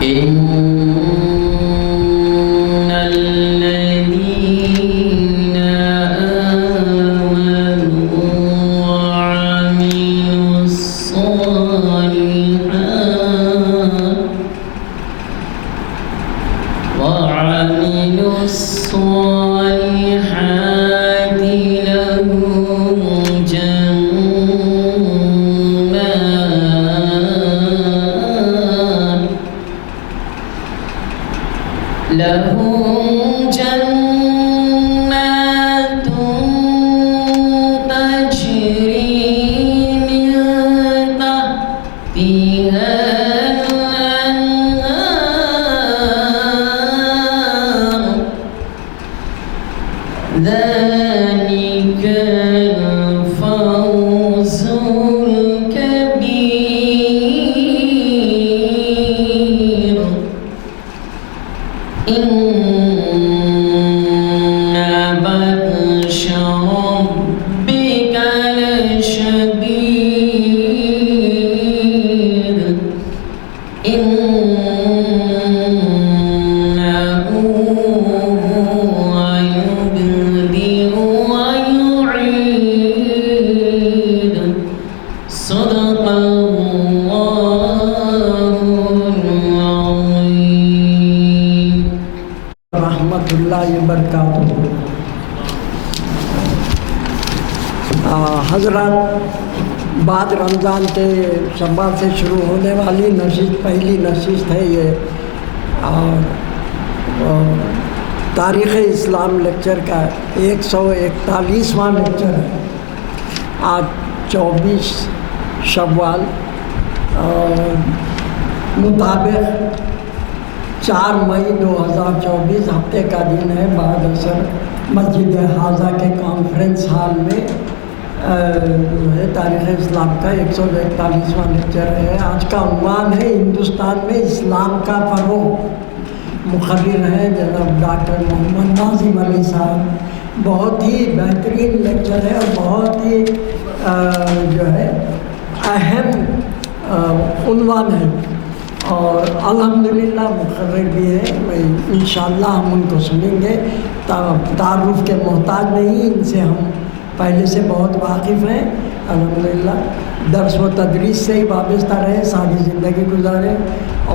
إن الذين آمنوا وعملوا الصالحات لهم جنات تجري من تحتها الأنهار ذلك الفوز الكبير إن بطش ربك لشديد إنه هو يبدئ ويعيد صدق الله العظيم رحمۃ اللہ وبرکاتہ۔ حضرات، بعد رمضان کے شباب سے شروع ہونے والی نشست پہلی نشست ہے یہ، اور تاریخ اسلام لیکچر کا 141واں لیکچر ہے۔ آج 24 شوال مطابق 4 مئی 2024 ہفتے کا دن ہے۔ بعد اثر مسجد حاضہ کے کانفرنس ہال میں جو ہے تاریخ اسلام کا 141واں لیکچر ہے۔ آج کا عنوان ہے ہندوستان میں اسلام کا فروغ۔ مقرر ہیں جناب ڈاکٹر محمد ناظم علی صاحب۔ بہت ہی بہترین لیکچر ہے اور بہت ہی جو ہے اہم عنوان ہے، اور الحمدللہ مقرر بھی ہے۔ انشاءاللہ ہم ان کو سنیں گے۔ تعارف کے محتاج نہیں، ان سے ہم پہلے سے بہت واقف ہیں الحمدللہ۔ درس و تدریس سے ہی وابستہ رہے، ساری زندگی گزارے،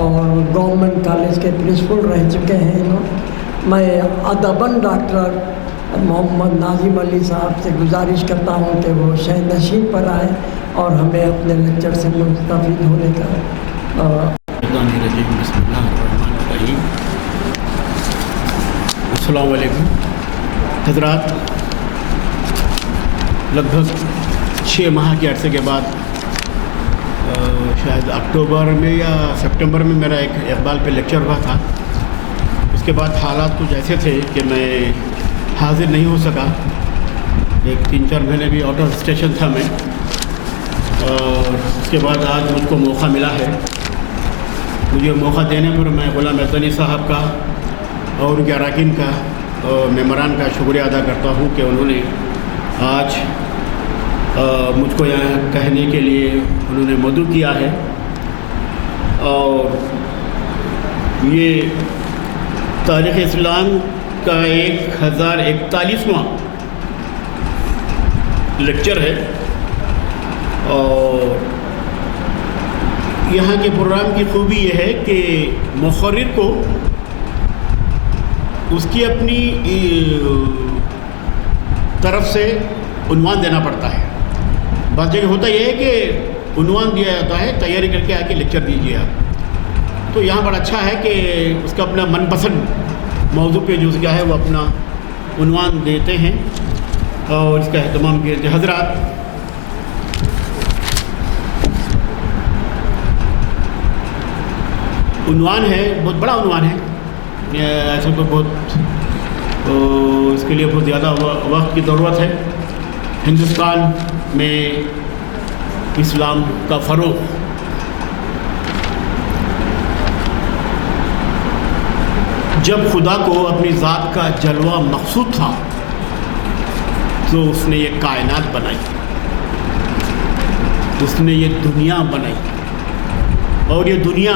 اور گورنمنٹ کالج کے پرنسپل رہ چکے ہیں انہوں۔ میں ادباً ڈاکٹر محمد ناظم علی صاحب سے گزارش کرتا ہوں کہ وہ شہ نشین پر آئیں اور ہمیں اپنے لیکچر سے مستفید ہونے کا بسم اللہ الرحمن الرحیم۔ السلام علیکم حضرات۔ لگ بھگ 6 ماہ کے عرصے کے بعد، شاید اکتوبر میں یا سپٹمبر میں میرا ایک اقبال پہ لیکچر ہوا تھا۔ اس کے بعد حالات کچھ ایسے تھے کہ میں حاضر نہیں ہو سکا۔ ایک 3-4 مہینے بھی آؤٹ آف اسٹیشن تھا میں، اور اس کے بعد آج مجھ کو موقع ملا ہے۔ مجھے موقع دینے پر میں غلام احسانی صاحب کا اور ان کے اراکین کا اور ممبران کا شکریہ ادا کرتا ہوں کہ انہوں نے آج مجھ کو یہاں کہنے کے لیے انہوں نے مدعو کیا ہے۔ اور یہ تاریخ اسلام کا 1041واں لیکچر ہے، اور یہاں کے پروگرام کی خوبی یہ ہے کہ مقرر کو اس کی اپنی طرف سے عنوان دینا پڑتا ہے۔ بعض جگہ ہوتا یہ ہے کہ عنوان دیا جاتا ہے، تیاری کر کے آ کے لیکچر دیجیے آپ۔ تو یہاں بڑا اچھا ہے کہ اس کا اپنا من پسند موضوع پہ جو کیا ہے وہ اپنا عنوان دیتے ہیں اور اس کا اہتمام کیا جاتا ہے۔ حضرات، عنوان ہے، بہت بڑا عنوان ہے، ایسا تو بہت اس کے لیے بہت زیادہ وقت کی ضرورت ہے۔ ہندوستان میں اسلام کا فروغ۔ جب خدا کو اپنی ذات کا جلوہ مقصود تھا تو اس نے یہ کائنات بنائی، اس نے یہ دنیا بنائی، اور یہ دنیا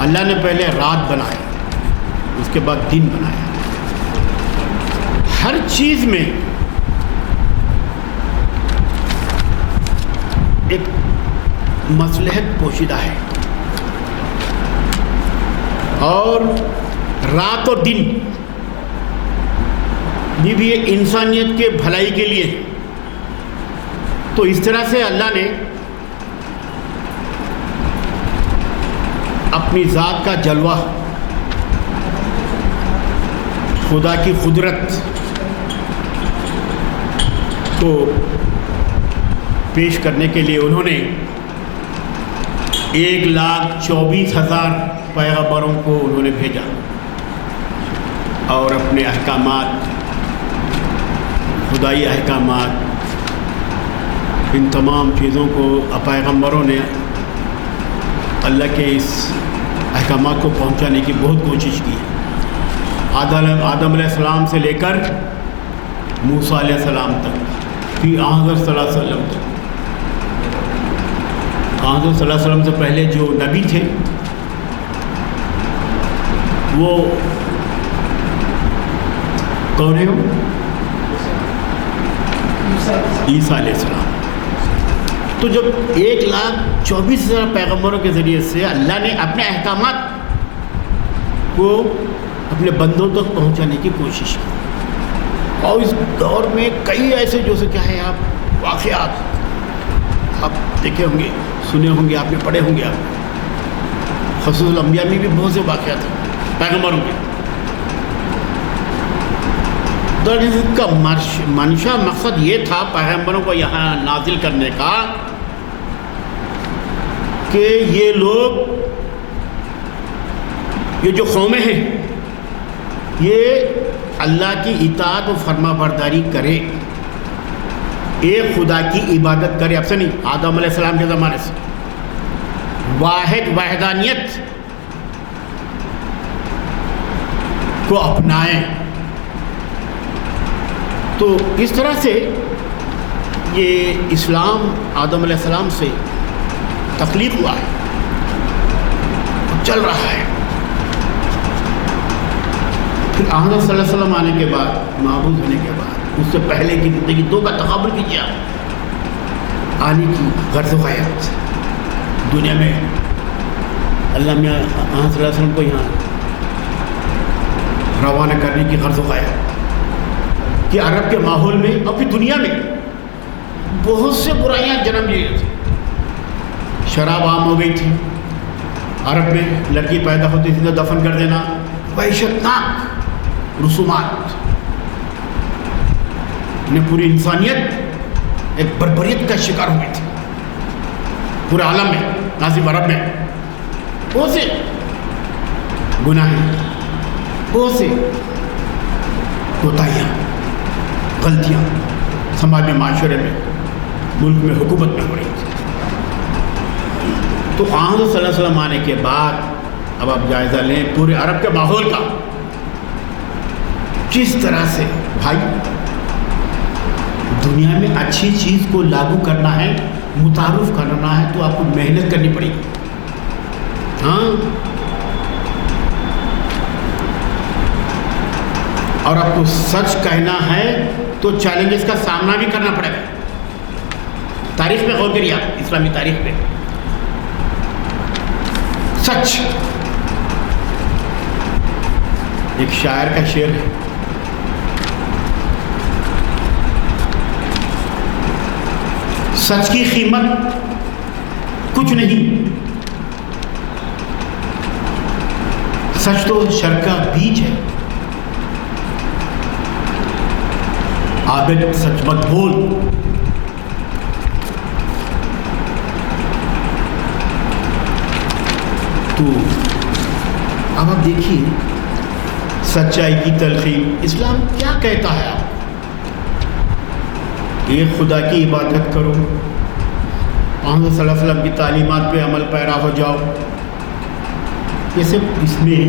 اللہ نے پہلے رات بنائی, اس کے بعد دن بنایا. ہر چیز میں ایک مصلحت پوشیدہ ہے, اور رات و دن بھی یہ انسانیت کے بھلائی کے لیے. تو اس طرح سے اللہ نے اپنی ذات کا جلوہ, خدا کی قدرت کو پیش کرنے کے لیے انہوں نے 1,24,000 پیغمبروں کو انہوں نے بھیجا, اور اپنے احکامات, خدائی احکامات, ان تمام چیزوں کو پیغمبروں نے اللہ کے اس احکامات کو پہنچانے کی بہت کوشش کی. آدم علیہ السلام سے لے کر موسیٰ علیہ السلام تک, پھر حضرت صلی اللہ علیہ وسلم تک. حضرت صلی اللہ علیہ وسلم سے پہلے جو نبی تھے وہ کون ہے؟ عیسیٰ علیہ السلام. تو جب 1,24,000 پیغمبروں کے ذریعے سے اللہ نے اپنے احکامات کو اپنے بندوں تک پہنچانے کی کوشش کی. اور اس دور میں کئی ایسے جو سے کیا ہے آپ واقعات آپ دیکھے ہوں گے, سنے ہوں گے, آپ نے پڑھے ہوں گے. آپ خصوص الانبیاء میں بھی بہت سے واقعات ہیں پیغمبروں کے. اس کا منشا مقصد یہ تھا پیغمبروں کو یہاں نازل کرنے کا کہ یہ لوگ, یہ جو قومیں ہیں, یہ اللہ کی اطاعت و فرما برداری کرے, ایک خدا کی عبادت کرے. اب سے نہیں, آدم علیہ السلام کے زمانے سے واحد وحدانیت کو اپنائیں. تو اس طرح سے یہ اسلام آدم علیہ السلام سے تخلیق ہوا ہے, چل رہا ہے. پھر حضرت صلی اللہ علیہ وسلم آنے کے بعد, معبود ہونے کے بعد, اس سے پہلے کی زندگی دو کا تقابل کیجیے آپ. آنے کی غرض و غایت دنیا میں اللہ میں حضرت صلی اللہ علیہ وسلم کو یہاں روانہ کرنے کی غرض و غایت کہ عرب کے ماحول میں اور پھر دنیا میں بہت سے برائیاں جنم لیے تھے. شراب عام ہو گئی تھی عرب میں, لڑکی پیدا ہوتی تھی تو دفن کر دینا, وحشتناک رسومات نے پوری انسانیت ایک بربریت کا شکار ہوئی تھی پورے عالم میں, نہ صرف عرب میں. بہت سے گناہیں, بہت سے کوتاہیاں, غلطیاں سماج میں, معاشرے میں, ملک میں, حکومت میں ہو رہی تھی. تو حضرت صلی اللہ علیہ وسلم آنے کے بعد اب آپ جائزہ لیں پورے عرب کے ماحول کا, کس طرح سے بھائی دنیا میں اچھی چیز کو لاگو کرنا ہے, متعارف کرنا ہے, تو آپ کو محنت کرنی پڑے گی. ہاں, اور آپ کو سچ کہنا ہے تو چیلنجز کا سامنا بھی کرنا پڑے گا. تاریخ میں غور کریے آپ, اسلامی تاریخ میں سچ, ایک شاعر کا شعر ہے, سچ کی قیمت کچھ نہیں, سچ تو شر کا بیج ہے, عابد سچ مت بول. تو اب آپ دیکھیے سچائی کی تلقین اسلام کیا کہتا ہے. آپ ایک خدا کی عبادت کرو, محمد صلی اللہ علیہ وسلم کی تعلیمات پہ عمل پیرا ہو جاؤ. یہ صرف اس میں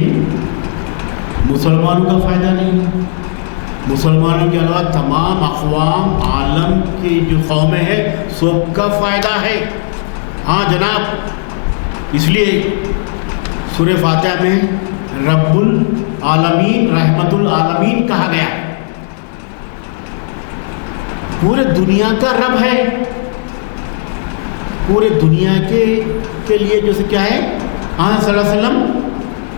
مسلمانوں کا فائدہ نہیں ہے, مسلمانوں کے علاوہ تمام اقوام عالم کی جو قومیں ہیں سب کا فائدہ ہے. ہاں جناب, اس لیے سورہ فاتحہ میں رب العالمین رحمت العالمین کہا گیا ہے. پورے دنیا کا رب ہے, پورے دنیا کے لیے جو کیا ہے آن صلی اللہ علیہ وسلم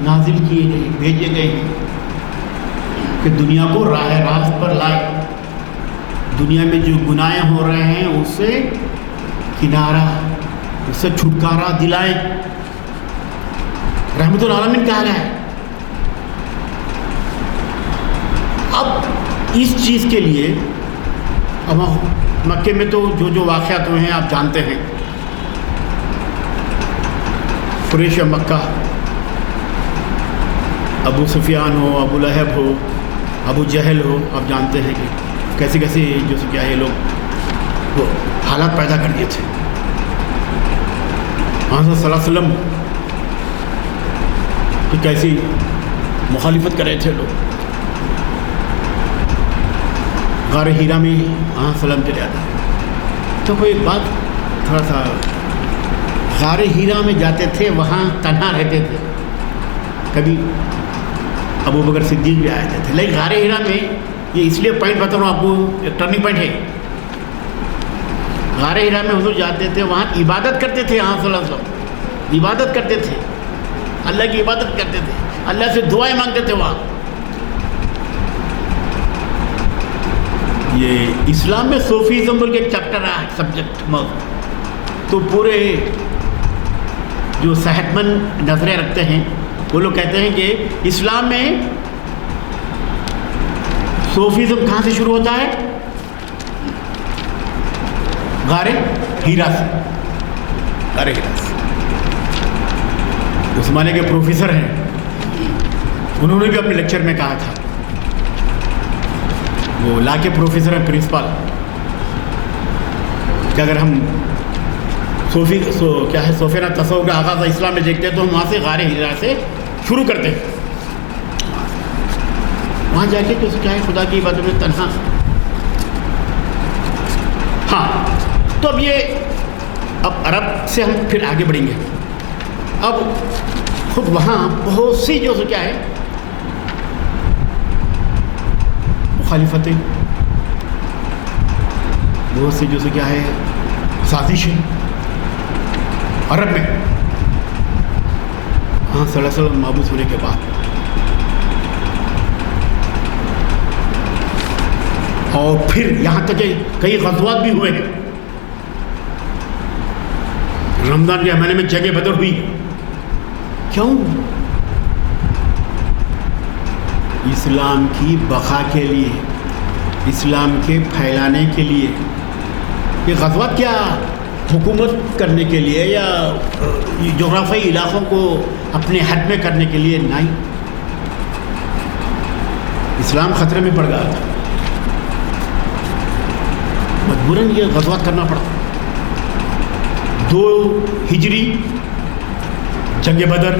نازل کیے گئے, بھیجے گئے ہیں کہ دنیا کو راہ راست پر لائے, دنیا میں جو گناہ ہو رہے ہیں اس سے کنارہ, اس سے چھٹکارا دلائیں. رحمت العالمین کہا گیا ہے. اب اس چیز کے لیے اب مکے میں تو جو واقعات ہوئے ہیں آپ جانتے ہیں. قریش مکہ, ابو سفیان ہو, ابو لہب ہو, ابو جہل ہو, آپ جانتے ہیں کہ کیسے کیسے جو کیا ہے لوگ وہ حالات پیدا کر دیے تھے. حضرت صلی اللہ علیہ وسلم کہ کیسی مخالفت کر رہے تھے لوگ. غار ہیرا میں سلام چلے آتے تو کوئی بات تھوڑا سا, غار ہیرا میں جاتے تھے, وہاں تنہا رہتے تھے. کبھی ابو بکر صدیق بھی آئے تھے, لیکن غار ہیرا میں یہ اس لیے پوائنٹ بتا رہا ہوں آپ کو, ایک ٹرننگ پوائنٹ ہے. غار ہیرا میں حضور جاتے تھے, وہاں عبادت کرتے تھے. صلی اللہ علیہ وسلم عبادت کرتے تھے, اللہ کی عبادت کرتے تھے, اللہ سے دعائیں مانگتے تھے وہاں. یہ اسلام میں صوفیزم بول کے ایک چیپٹر ہے, سبجیکٹ تو پورے جو صحت مند نظریں رکھتے ہیں وہ لوگ کہتے ہیں کہ اسلام میں صوفیزم کہاں سے شروع ہوتا ہے؟ غار ہیرا سے. غار ہیرا سے اس زمانے کے پروفیسر ہیں, انہوں نے بھی اپنے لیکچر میں کہا تھا, وہ لا کے پروفیسر ہیں, پرنسپل, کہ اگر ہم کیا ہے صوفیانہ تصوف کا آغاز اسلام میں دیکھتے ہیں تو ہم وہاں سے غار ہیرا سے شروع کرتے ہیں. وہاں جا کے کیا ہے خدا کی عبادت میں تنہا. ہاں تو اب عرب سے ہم پھر آگے بڑھیں گے. اب خود وہاں بہت سی جو کیا ہے مخالفتیں, بہت سی جو کیا ہے سازشیں عرب میں. صلی اللہ علیہ وسلم مابعوث ہونے کے بعد, اور پھر یہاں تک کہ کئی غزوات بھی ہوئے ہیں. رمضان کے مہینے میں جنگ بدر ہوئی. کیوں؟ اسلام کی بقا کے لیے, اسلام کے پھیلانے کے لیے. یہ غزوات کیا حکومت کرنے کے لیے یا جغرافیائی علاقوں کو اپنے حد میں کرنے کے لیے نہیں. اسلام خطرے میں پڑ گیا تھا, مجبوراً یہ غزوات کرنا پڑا. 2 ہجری جنگ بدر,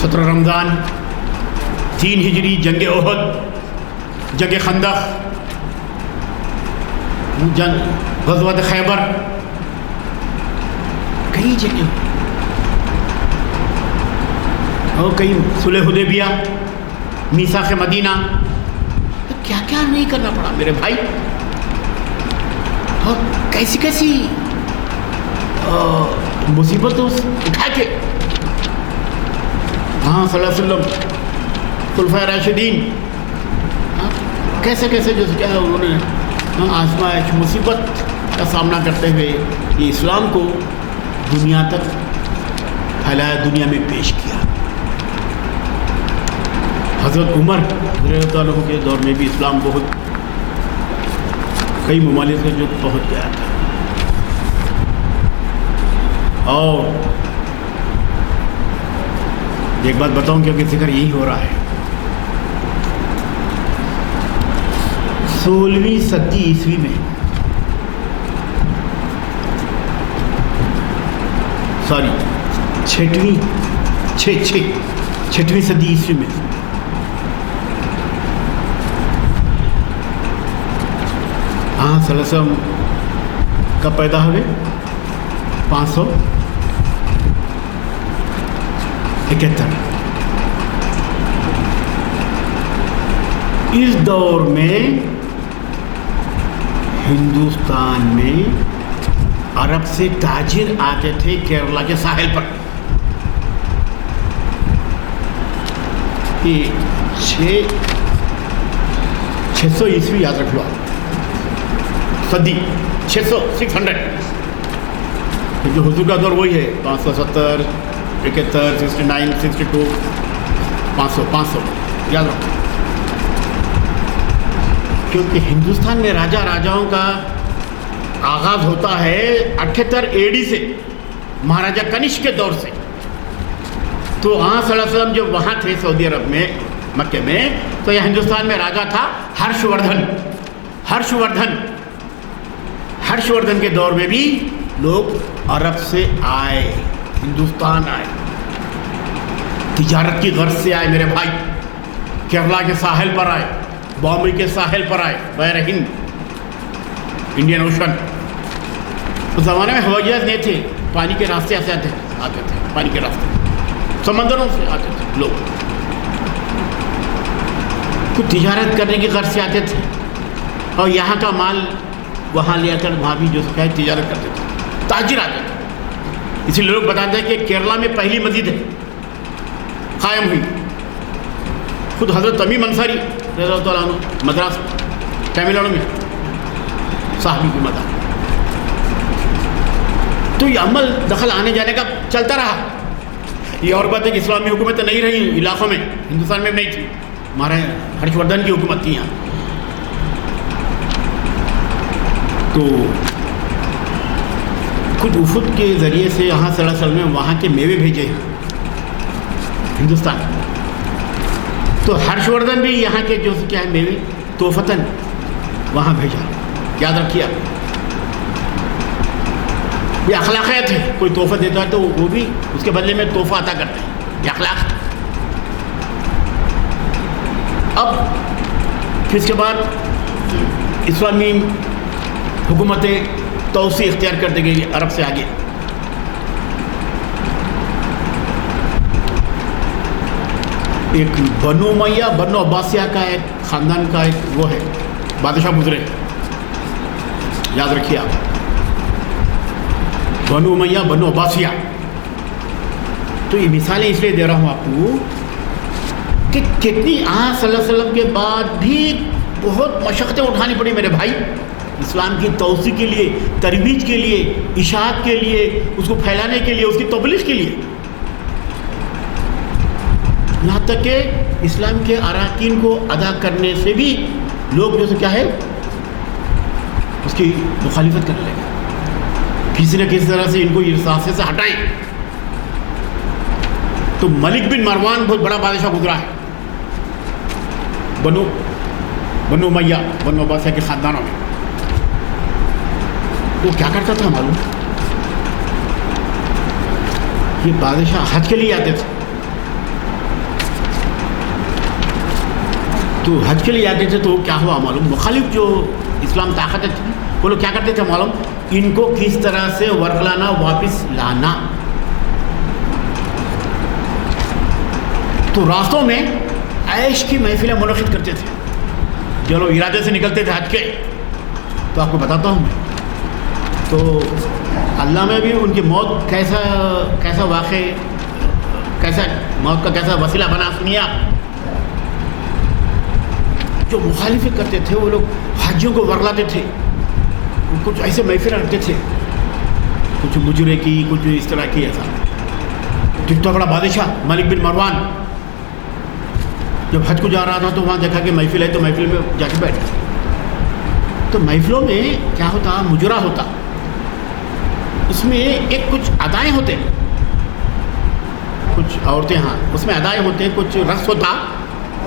17 رمضان, 3 ہجری جنگ احد, جنگ خندق, غزوات خیبر, کئی جگہ, اور کئی صلح حدیبیہ, میثاق مدینہ, کیا کیا نہیں کرنا پڑا میرے بھائی. اور کیسی کیسی مصیبتوں اٹھا کے صلی اللہ علیہ وسلم, خلفائے راشدین, کیسے کیسے جو کیا ہے انہوں نے آزمائش مصیبت کا سامنا کرتے ہوئے یہ اسلام کو دنیا تک پھیلایا, دنیا میں پیش کیا. حضرت عمر رضی اللہ عنہ کے دور میں بھی اسلام بہت کئی ممالک میں جو پہنچ گیا تھا. اور ایک بات بتاؤں کیونکہ ذکر یہی ہو رہا ہے, 16ویں صدی عیسوی میں, سوری 6ویں صدی عیسوی میں صلی اللہ علیہ وسلم کا پیدا ہوئے 500 71 اس دور میں ہندوستان میں عرب سے تاجر آتے تھے کیرلا کے ساحل پر. یہ 600 عیسوی یاد رکھ لو آپ, صدی 600 کیونکہ حضور کا دور وہی ہے 570 71 69 62 500 یاد رکھو. کیونکہ ہندوستان میں راجاؤں کا آغاز ہوتا ہے 78 AD سے, مہاراجا کنشک کے دور سے. تو آن صلی اللہ علیہ وسلم جب وہاں تھے سعودی عرب میں مکے میں, تو یہ ہندوستان میں راجا تھا ہرش وردھن کے دور میں بھی لوگ عرب سے آئے, ہندوستان آئے, تجارت کی غرض سے آئے میرے بھائی. کیرلا کے ساحل پر آئے, بامبے کے ساحل پر آئے, بحر ہند, انڈین اوشن. اس زمانے میں ہوائی جہاز نہیں تھے, پانی کے راستے سے آتے تھے, پانی کے راستے, سمندروں سے آتے تھے لوگ. کچھ تجارت کرنے کی غرض سے آتے تھے, اور یہاں کا مال وہاں لے کر وہاں بھی جو ہے تجارت کرتے تھے, تاجر آتے تھے. اسی لیے لوگ بتاتے ہیں کہ کیرلا میں پہلی مسجد ہے قائم ہوئی, خود حضرت تمیم انصاری رضی اللہ تعالیٰ عنہ مدراس تمل ناڈو میں صاحبی کی مدار. تو یہ عمل دخل آنے جانے کا چلتا رہا. یہ اور بات ہے کہ اسلامی حکومتیں نہیں رہی علاقوں میں, ہندوستان میں نہیں تھی, ہمارے ہرش وردھن کی حکومت تھی یہاں. تو کچھ وفود کے ذریعے سے یہاں صلی اللہ علیہ وسلم نے وہاں کے میوے بھیجے ہندوستان. تو ہرش وردھن بھی یہاں کے جو کیا ہے میوے تحفتاً وہاں بھیجا. یاد رکھیے آپ, یہ اخلاقیات ہے. کوئی تحفہ دیتا ہے تو وہ بھی اس کے بدلے میں تحفہ عطا کرتے ہیں, یہ اخلاق. اب پھر اس کے بعد اسلامی حکومتیں توسیع اختیار کرتے گئی عرب سے آگے. ایک بنو امیہ بنو عباسیہ کا ایک خاندان کا ایک وہ ہے بادشاہ گزرے, یاد رکھیے آپ, بنو امیہ بنو عباسیہ. تو یہ مثالیں اس لیے دے رہا ہوں آپ کو کہ کتنی صلی اللہ علیہ وسلم کے بعد بھی بہت مشقتیں اٹھانی پڑی میرے بھائی, اسلام کی توسیع کے لیے, ترویج کے لیے, اشاعت کے لیے, اس کو پھیلانے کے لیے, اس کی تبلیغ کے لیے. یہاں تک کہ اسلام کے اراکین کو ادا کرنے سے بھی لوگ جو کیا ہے اس کی مخالفت کرنے لگے, کسی نہ کسی طرح سے ان کو اس راستے سے ہٹائیں. تو ملک بن مروان بہت بڑا بادشاہ گزرا ہے بنو امیہ بنو عباسیہ کے خاندانوں میں. وہ کیا کرتا تھا معلوم, یہ بادشاہ حج کے لیے آتے تھے. تو حج کے لیے آتے تھے تو کیا ہوا معلوم, مخالف جو اسلام طاقتیں تھیں وہ لوگ کیا کرتے تھے معلوم, ان کو کس طرح سے ورغلانا واپس لانا. تو راستوں میں عیش کی محفلیں منعقد کرتے تھے. جو لوگ ارادے سے نکلتے تھے حج کے, تو آپ کو بتاتا ہوں میں, تو اللہ میں بھی ان کی موت کیسا واقع, کیسا موت کا کیسا وسیلہ بنا, سنیے آپ. جو مخالفت کرتے تھے وہ لوگ حاجیوں کو ورگلاتے تھے, کچھ ایسے محفلیں رکھتے تھے, کچھ مجرے کی, کچھ اس طرح کی. ایسا اتنا بڑا بادشاہ ملک بن مروان جب حج کو جا رہا تھا تو وہاں دیکھا کہ محفل ہے, تو محفل میں جا کے بیٹھا. تو محفلوں میں کیا ہوتا, مجرا ہوتا, اس میں ایک کچھ ادائیں ہوتے, کچھ عورتیں, ہاں اس میں ادائیں ہوتے, کچھ رقص ہوتا.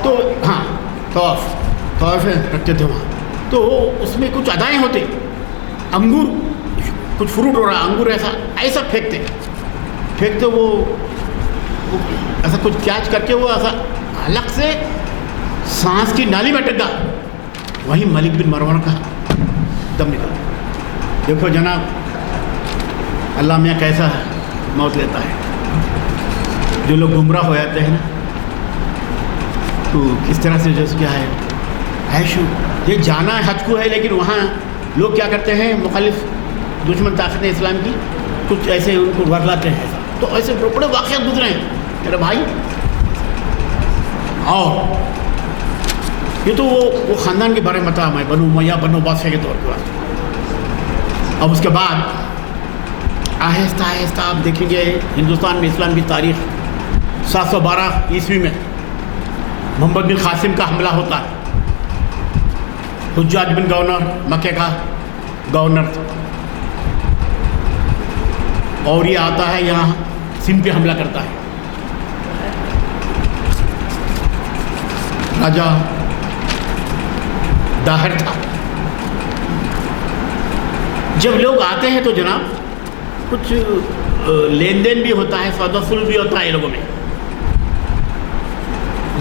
تو ہاں طواف رکھتے تھے وہاں, تو اس میں کچھ ادائیں ہوتے. انگور, کچھ فروٹ ہو رہا, انگور ایسا پھینکتے وہ ایسا کچھ کیچ کر کے وہ ایسا الگ سے سانس کی نالی میں ٹکا, وہیں ملک بن مروان کا دم نکلا. دیکھو جناب اللہ میاں کیسا موت لیتا ہے. جو لوگ گمراہ ہو جاتے ہیں نا تو کس طرح سے جیسے کیا ہے ایشو یہ جانا حج کو ہے، لیکن وہاں لوگ کیا کرتے ہیں مخالف دشمن طاقتیں اسلام کی کچھ ایسے ان کو ورلاتے ہیں ایسا، تو ایسے بڑے واقعات گزرے ہیں میرے بھائی. اور یہ تو وہ خاندان کے بارے میں بتا میں بنو امیہ بنو بادشاہ کے طور پر. اب اس کے بعد آہستہ آہستہ آپ دیکھیں گے ہندوستان میں اسلام کی تاریخ 712 عیسوی میں محمد بن قاسم کا حملہ ہوتا ہے. حجاج بن گورنر مکے کا گورنر تھا، اور یہ آتا ہے یہاں سندھ پہ حملہ کرتا ہے. راجہ داہر تھا. جب لوگ آتے ہیں تو جناب کچھ لین دین بھی ہوتا ہے، سودا سلوک بھی ہوتا ہے یہ لوگوں میں.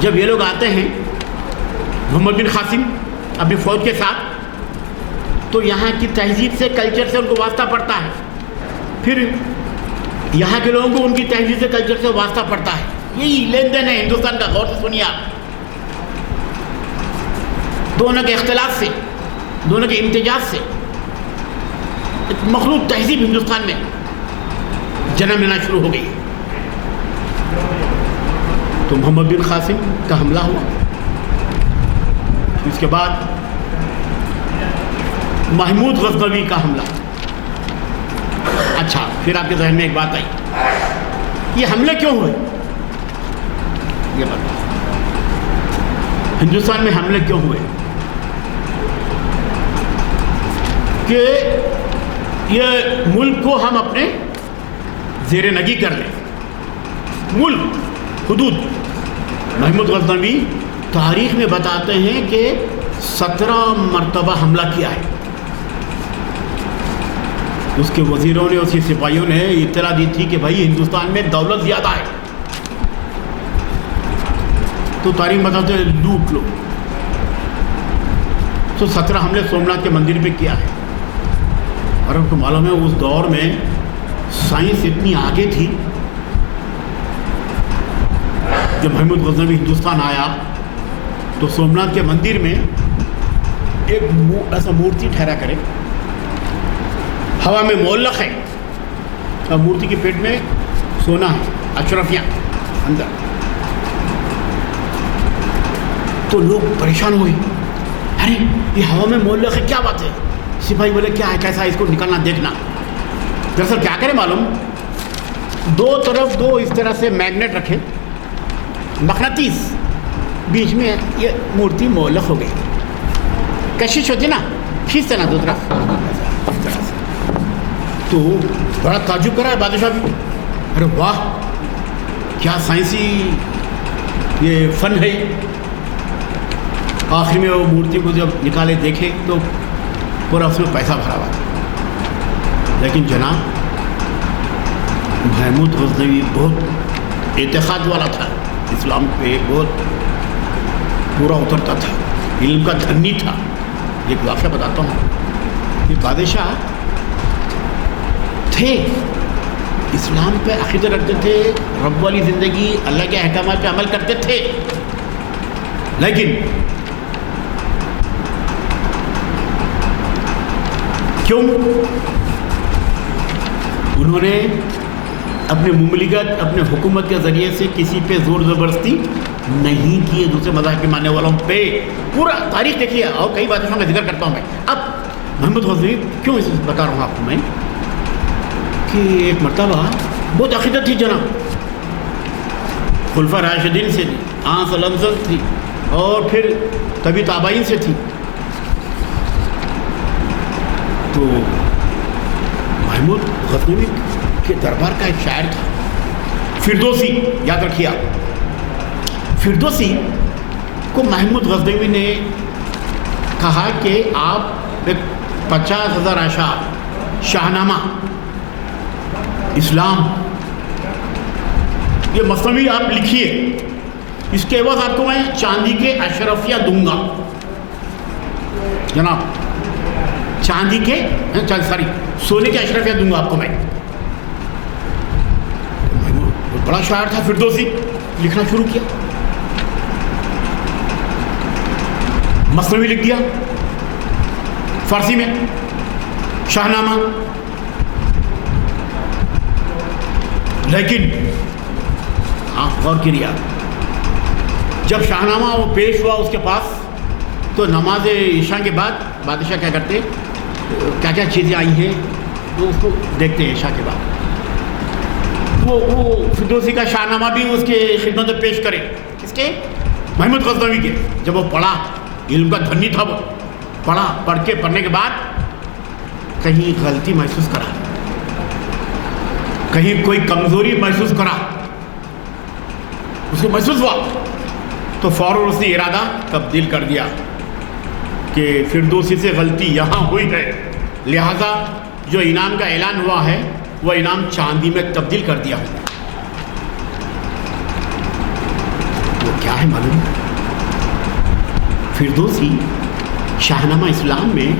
جب یہ لوگ آتے ہیں محمد بن قاسم اپنی فوج کے ساتھ، تو یہاں کی تہذیب سے کلچر سے ان کو واسطہ پڑتا ہے، پھر یہاں کے لوگوں کو ان کی تہذیب سے کلچر سے واسطہ پڑتا ہے. یہی لین دین ہے ہندوستان کا. غور سے سنیے آپ، دونوں کے اختلاف سے، دونوں کے امتزاج سے ایک مخلوط تہذیب ہندوستان میں جنم لینا شروع ہو گئی. تو محمد بن قاسم کا حملہ ہوا. اس کے بعد محمود غزنوی کا حملہ. اچھا، پھر آپ کے ذہن میں ایک بات آئی، یہ حملے کیوں ہوئے؟ یہ بات ہندوستان میں حملے کیوں ہوئے؟ کہ یہ ملک کو ہم اپنے زیر نگی کر لیں. ملک، حدود. محمود غزنوی تاریخ میں بتاتے ہیں کہ 17 مرتبہ حملہ کیا ہے. اس کے وزیروں نے، اس کے سپاہیوں نے اطلاع دی تھی کہ بھائی ہندوستان میں دولت زیادہ ہے، تو تاریخ بتاتے ہیں لوٹ لو. تو 17 حملے سومناتھ کے مندر پہ کیا ہے. اور آپ کو معلوم ہے اس دور میں سائنس اتنی آگے تھی. جب محمود غزنوی ہندوستان آیا تو سومناتھ کے مندر میں ایک ایسا مورتی ٹھہرا کرے، ہوا میں معلق ہے، اور مورتی کے پیٹ میں سونا ہے، اشرفیاں اندر. تو لوگ پریشان ہوئے، ارے یہ ہوا میں معلق ہے، کیا بات ہے؟ سپاہی بولے کیا ہے، کیسا ہے، اس کو نکالنا دیکھنا. دراصل کیا کرے معلوم، دو طرف دو اس طرح سے میگنیٹ رکھے، مقناطیس، بیچ میں یہ مورتی معلق ہو گئی. کشش ہوتی نا، کھینچتے نا دو طرف اس طرح سے. تو بڑا تعجب کرا ہے بادشاہ بھی، ارے واہ کیا سائنسی یہ فن ہے. آخر میں وہ مورتی کو جب نکالے دیکھے تو پورا اس میں پیسہ بھرا ہوا تھا. لیکن جناب محمود غزنوی بہت اعتقاد والا تھا، اسلام پہ بہت پورا اترتا تھا، علم کا دھنی تھا. ایک واقعہ بتاتا ہوں. یہ بادشاہ تھے، اسلام پہ عقیدہ رکھتے تھے، رب والی زندگی، اللہ کے احکامات پہ عمل کرتے تھے، لیکن کیوں انہوں نے اپنے مملکت، اپنے حکومت کے ذریعے سے کسی پہ زور زبردستی نہیں کیے دوسرے مذاہب کے ماننے والوں پہ. پورا تاریخ دیکھیے، اور کئی بادشاہوں کا ذکر کرتا ہوں میں. اب محمود غزنوی کیوں اسے بتا رہا ہوں آپ کو میں کہ ایک مرتبہ بہت عقیدت تھی جناب، خلفاء راشدین سے تھی، آنس الانزل تھی، اور پھر کبھی تابعین سے تھی. تو محمود غزنوی کے دربار کا ایک شاعر تھا فردوسی، یاد رکھیے آپ. فردوسی کو محمود غزنوی نے کہا کہ آپ ایک 50,000 اشعار شاہنامہ اسلام یہ مثنوی آپ لکھیے، اس کے عوض آپ کو میں چاندی کے اشرفیہ دوں گا. جناب چاندی کے سونے کے اشرفیہ دوں گا آپ کو میں. بڑا شاعر تھا فردوسی، لکھنا شروع کیا، مثنوی لکھ دیا فارسی میں، شاہنامہ. لیکن آپ غور کیجیے، جب شاہنامہ وہ پیش ہوا اس کے پاس تو نماز عشاء کے بعد بادشاہ کیا کرتے، کیا کیا چیزیں آئی ہیں وہ اس کو دیکھتے ہیں عشاء کے بعد. وہ فردوسی کا شاہنامہ بھی اس کے خدمت میں پیش کرے، کس کے؟ محمود غزنوی کے. جب وہ پڑھا، علم کا دھنی تھا، وہ پڑھنے کے بعد کہیں غلطی محسوس کرا، کہیں کوئی کمزوری محسوس کرا، اس کو محسوس ہوا تو فوراً اس نے ارادہ تبدیل کر دیا کہ فردوسی سے غلطی یہاں ہوئی ہے، لہذا جو انعام کا اعلان ہوا ہے وہ انعام چاندی میں تبدیل کر دیا. وہ کیا ہے معلوم؟ فردوسی شاہنامہ اسلام میں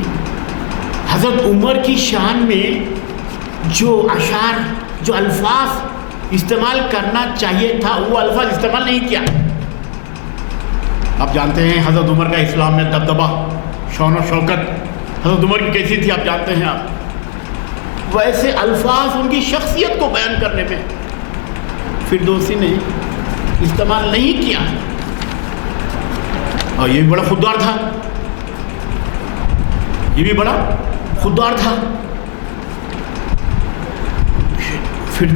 حضرت عمر کی شان میں جو اشعار، جو الفاظ استعمال کرنا چاہیے تھا وہ الفاظ استعمال نہیں کیا. آپ جانتے ہیں حضرت عمر کا اسلام میں دبدبہ، شان و شوکت حضرت عمر کی کیسی تھی، آپ جانتے ہیں. آپ ویسے الفاظ ان کی شخصیت کو بیان کرنے میں فردوسی نے استعمال نہیں کیا. اور یہ بھی بڑا خوددار تھا، پھر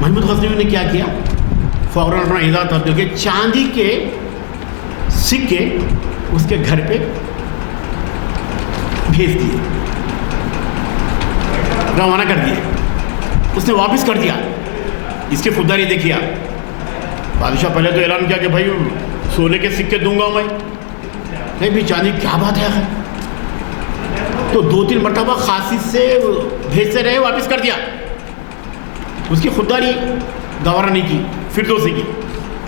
محمود غزنوی نے کیا کیا، فوراً اپنا ارادہ تبدیل کیا، چاندی کے سکے اس کے گھر پہ بھیج دیے، روانہ کر دیے. اس نے واپس کر دیا. اس کی خودداری دیکھیے آپ. بادشاہ پہلے تو اعلان کیا کہ بھائی سونے کے سکے دوں گا میں، نہیں بھی چاندی، کیا بات ہے. تو 2-3 مرتبہ خاصی سے بھیجتے رہے، واپس کر دیا. اس کی خودداری گوارا نہیں کی فردوسی کی.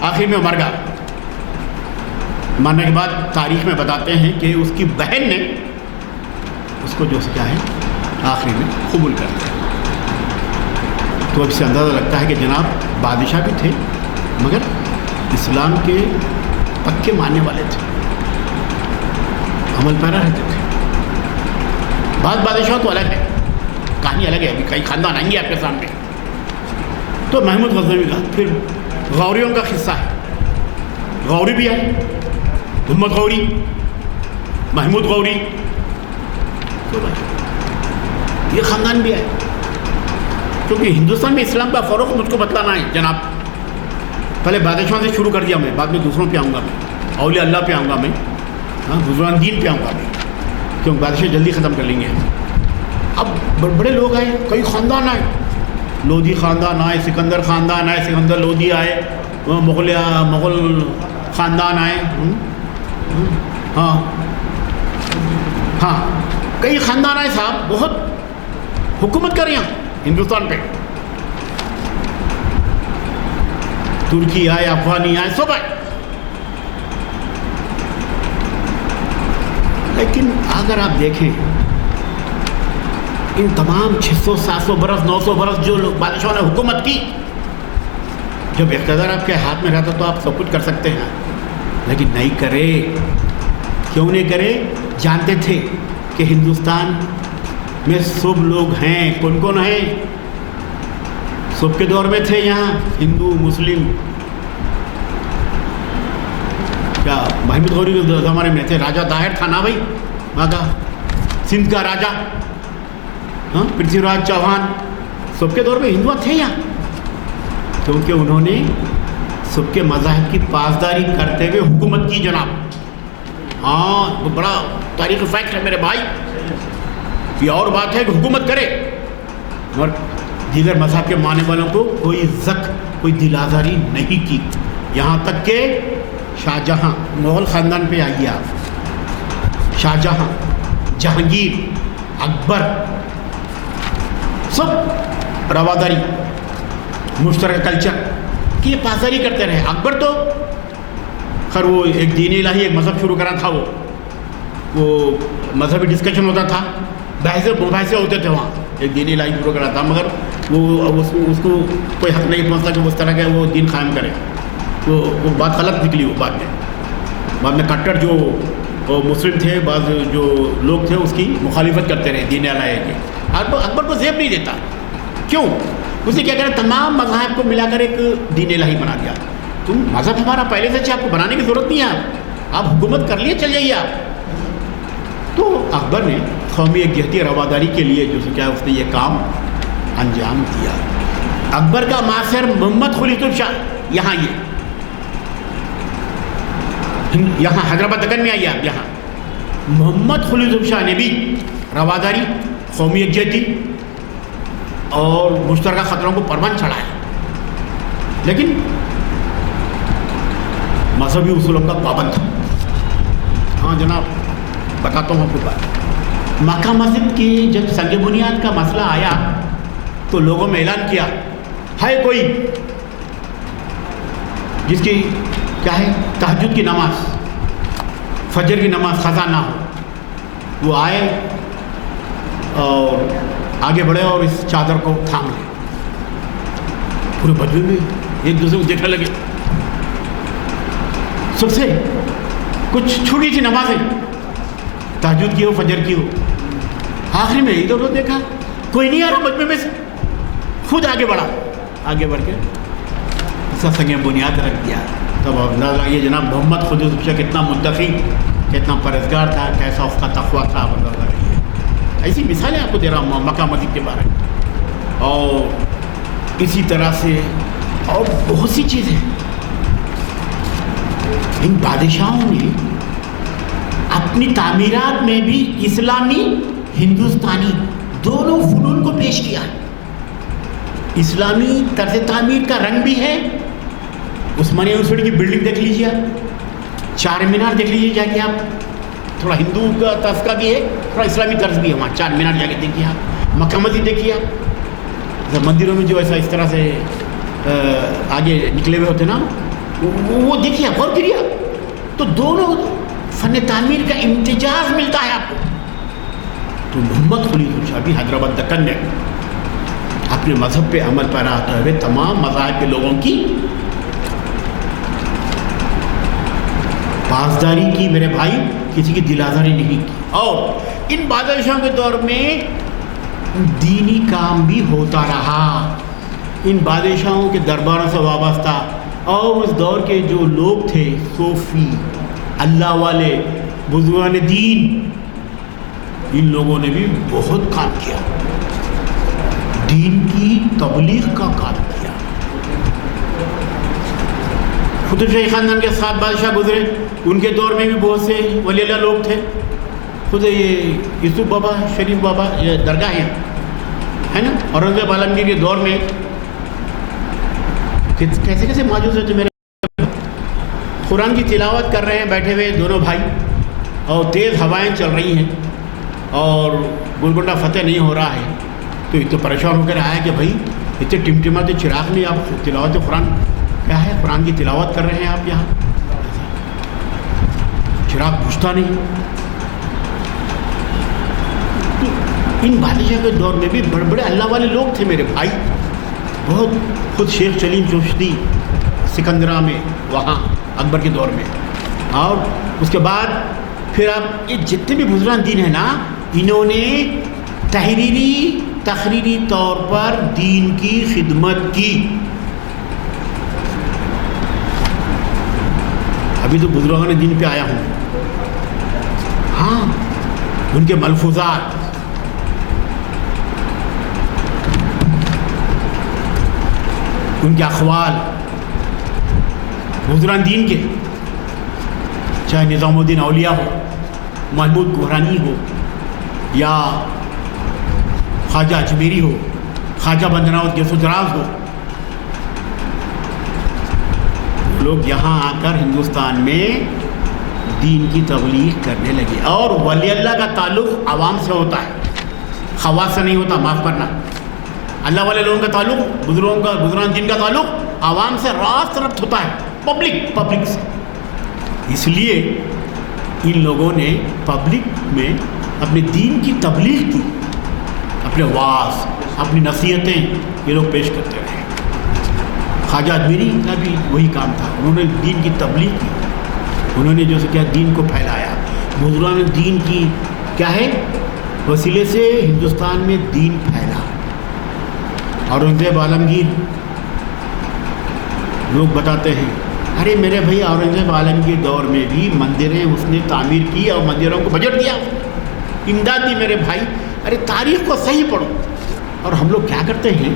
آخر میں مر گیا. مرنے کے بعد تاریخ میں بتاتے ہیں کہ اس کی بہن نے اس کو جو کیا ہے آخری میں قبول کر دیا. تو اب سے اندازہ لگتا ہے کہ جناب بادشاہ بھی تھے مگر اسلام کے پکے ماننے والے تھے، عمل پیرا رہتے تھے. بعض بادشاہ تو الگ ہے، کہانی الگ ہے، ابھی کئی خاندان آئیں گے آپ کے سامنے. تو محمود غزنوی کا پھر غوریوں کا قصہ ہے. غوری بھی آئے، محمد غوری، محمود غوری، تو بھائی یہ خاندان بھی ہے. کیونکہ ہندوستان میں اسلام کا فروغ مجھ کو بتلانا ہے جناب. پہلے بادشاہوں سے شروع کر دیا میں، بعد میں دوسروں پہ آؤں گا، میں اولیاء اللہ پہ آؤں گا، میں بزرگان دین پہ آؤں گا. میں کیونکہ بادشاہ جلدی ختم کر لیں گے. اب بڑے لوگ آئے، کئی خاندان آئے، لودھی خاندان آئے، سکندر خاندان آئے، سکندر لودھی آئے، مغل خاندان آئے، ہاں کئی خاندان آئے صاحب، بہت حکومت کر رہے ہیں ہندوستان پہ. ترکی آئے، افغانی آئے، سب آئے. لیکن اگر آپ دیکھیں ان تمام 600-700 برس 900 برس جو لوگ بادشاہوں نے حکومت کی، جب اقتدار آپ کے ہاتھ میں رہتا تو آپ سب کچھ کر سکتے ہیں، لیکن نہیں کرے. کیوں نہیں کرے؟ جانتے تھے کہ ہندوستان میں سب لوگ ہیں. کون کون ہیں؟ سب کے دور میں تھے یہاں، ہندو مسلم. کیا محمود غوری کے زمانے میں تھے؟ راجہ طاہر تھا نا بھائی، وہاں کا سندھ کا راجہ، ہاں پرتھوی راج چوہان، سب کے دور میں ہندو تھے یہاں. کیونکہ انہوں نے سب کے مذاہب کی پاسداری کرتے ہوئے حکومت کی جناب. ہاں تو بڑا تاریخی فیکٹ ہے میرے بھائی. یہ اور بات ہے کہ حکومت کرے اور دیگر مذہب کے ماننے والوں کو کوئی زک، کوئی دل آزاری نہیں کی. یہاں تک کہ شاہجہاں، مغل خاندان پہ آئیے آپ، شاہجہاں، جہانگیر، اکبر، سب رواداری، مشترکہ کلچر کی پاسداری کرتے رہے. اکبر تو خیر وہ ایک دینی الہی، ایک مذہب شروع کرا تھا. وہ مذہبی ڈسکشن ہوتا تھا، بحث مباحثے ہوتے تھے وہاں، ایک دینی الہی شروع کرا تھا. مگر اس کو کوئی حق نہیں پہنچتا کہ وہ اس طرح کا وہ دین قائم کرے. وہ بات غلط نکلی. وہ بعد میں کٹر جو مسلم تھے, بعض جو لوگ تھے اس کی مخالفت کرتے رہے دین الہی کے. اکبر کو زیب نہیں دیتا. کیوں؟ اسے کیا کرے, تمام مذاہب کو ملا کر ایک دین الہی بنا دیا. تم مذہب ہمارا پہلے سے آپ کو بنانے کی ضرورت نہیں ہے, آپ حکومت کر لیے چل جائیے آپ. تو اکبر نے قومی یکجہتی رواداری کے لیے جو کیا اس نے یہ کام انجام دیا. اکبر کا معاصر محمد خلیفۃ الشاہ یہاں حیدرآباد دکن میں آئیے آپ. یہاں محمد خلیفۃ الشاہ نے بھی رواداری, قومی یکجہتی اور مشترکہ خطروں کو پروان چڑھایا, لیکن مذہبی اصولوں کا پابند تھا. ہاں جناب, بتاتا ہوں آپ کو بات. مکہ مسجد کی جب سنگ بنیاد کا مسئلہ آیا تو لوگوں میں اعلان کیا, ہے کوئی جس کی کیا ہے تہجد کی نماز, فجر کی نماز قضا نہ ہو, وہ آئے اور آگے بڑھے اور اس چادر کو تھام لے. پورے بدلے میں ایک دوسرے کو دیکھنے لگے. سب سے کچھ چھوٹی سی نمازیں, تہجد کی ہو, فجر کی ہو. آخری میں ادھر ادھر دیکھا, کوئی نہیں آ رہا مجمع میں سے. خود آگے بڑھا, آگے بڑھ کے اس کا سنگ بنیاد رکھ دیا. تب اندازہ لگیے جناب محمد خلیفۃ الشاہ کتنا متقی, کتنا پرہیزگار تھا, کیسا اس کا تقویٰ تھا. اندازہ لگیے. ایسی مثالیں آپ کو دے رہا ہوں مکہ مسجد کے بارے میں, اور اسی طرح سے اور بہت سی چیزیں. ان بادشاہوں نے اپنی تعمیرات میں بھی اسلامی ہندوستانی دونوں فنون کو پیش کیا. اسلامی طرز تعمیر کا رنگ بھی ہے. عثمانیہ یونیورسٹی کی بلڈنگ دیکھ لیجیے آپ, چار مینار دیکھ لیجیے جا کے آپ. تھوڑا ہندو کا طرز کا بھی ہے, تھوڑا اسلامی طرز بھی ہے وہاں. چار مینار جا کے دیکھیے آپ. مکہ مسجد دیکھیے آپ. مندروں میں جو ایسا اس طرح سے آگے نکلے ہوئے ہوتے نا, وہ دیکھیے آپ, غور کریے آپ. تو دونوں فن تعمیر کا امتزاج ملتا ہے آپ کو. تو محمد خلیفۃ الشاہ بھی حیدرآباد دکن نے اپنے مذہب پہ عمل پیرا ہوتے ہوئے تمام مذاہب کے لوگوں کی پاسداری کی. میرے بھائی, کسی کی دل آزاری نہیں کی. اور ان بادشاہوں کے دور میں دینی کام بھی ہوتا رہا. ان بادشاہوں کے درباروں سے وابستہ اور اس دور کے جو لوگ تھے, صوفی, اللہ والے, بزرگان دین, ان لوگوں نے بھی بہت کام کیا. دین کی تبلیغ کا کام کیا. قطب شاہی خاندان کے 7 بادشاہ گزرے, ان کے دور میں بھی بہت سے ولی اللہ لوگ تھے. خود یہ یوسف بابا, شریف بابا, یہ درگاہ ہے نا. اورنگزیب عالمگیر کے دور میں کیسے کیسے موجود ہوتے. میرے قرآن کی تلاوت کر رہے ہیں بیٹھے ہوئے دونوں بھائی, اور تیز ہوائیں چل رہی ہیں اور گلگنڈہ فتح نہیں ہو رہا ہے. تو اتنے پریشان ہو کر آیا کہ بھائی اتنے ٹمٹماتے چراغ میں آپ تلاوت قرآن کیا ہے, قرآن کی تلاوت کر رہے ہیں آپ یہاں, چراغ بجھتا نہیں. ان بادشاہ کے دور میں بھی بڑے بڑے اللہ والے لوگ تھے میرے بھائی, بہت. خود شیخ سلیم چشتی سکندرہ میں, وہاں اکبر کے دور میں. اور اس کے بعد پھر اب یہ جتنے بھی بزرگان دین ہیں نا, انہوں نے تحریری طور پر دین کی خدمت کی. ابھی تو بزرگان دین پہ آیا ہوں. ہاں, ان کے ملفوظات, ان کے اقوال, بزرگان دین کے, چاہے نظام الدین اولیاء ہو, محمود گورانی ہو, یا خواجہ اجمیری ہو, خواجہ بندراوت کے سجراز ہو, لوگ یہاں آ کر ہندوستان میں دین کی تبلیغ کرنے لگے. اور ولی اللہ کا تعلق عوام سے ہوتا ہے, خواص سے نہیں ہوتا, معاف کرنا. اللہ والے لوگوں کا تعلق, بزرگان دین کا تعلق عوام سے راست ربط ہوتا ہے, پبلک سے. اس لیے ان لوگوں نے پبلک میں اپنے دین کی تبلیغ کی, اپنے واعظ, اپنی نصیحتیں یہ لوگ پیش کرتے رہے. خواجہ اجمیری کا بھی وہی کام تھا. انہوں نے دین کی تبلیغ کی, انہوں نے جو سے کیا دین کو پھیلایا. بزرگان دین کی کیا ہے وسیلے سے ہندوستان میں دین پھیلا. اورنگزیب عالمگیر لوگ بتاتے ہیں ارے میرے بھائی اورنگزیب عالمگیر دور میں بھی مندریں اس نے تعمیر کی اور مندروں کو بجٹ دیا, امداد دی. میرے بھائی ارے تاریخ کو صحیح پڑھو. اور ہم لوگ کیا کرتے ہیں